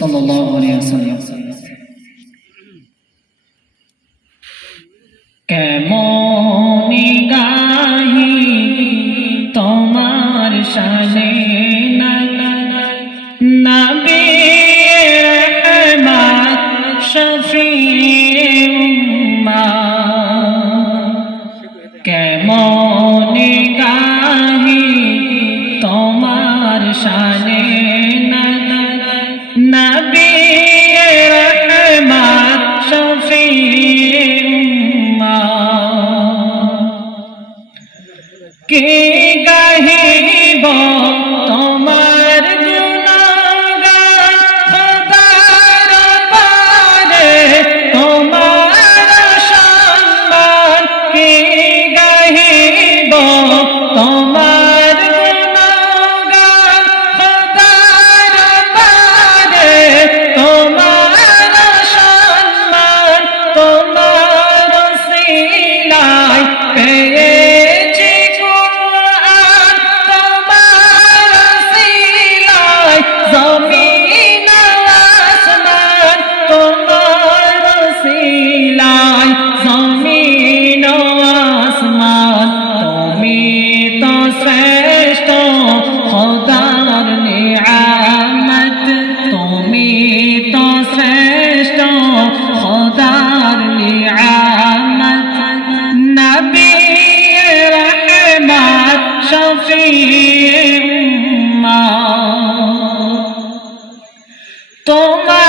সাল্লাল্লাহু আলাইহি ওয়াসাল্লাম। কেমন গাহি তোমার শানে নবী রহমত শফিঈ উম্মাহ, কেমন গাহি তোমার শানে নবী রহমত শফিঈ উম্মাহ, কে গাহিব তোমার গুণগান খোদার পারে তোমার সম্মান, কে গাহিব তোমার গুণগান খোদার পারে তোমার সম্মান, তোমার সিলাই পেয়েছি কুরআন, তোমার সিলাই জমিন আসমান, তোমার সিলাই জমিন আসমান, তুমি তো শ্রেষ্ঠ খোদার নিয়ামত, তুমি তো শ্রেষ্ঠ খোদার নিয়ামত, নবী রহমত শফিঈ উম্মাহ, তোমার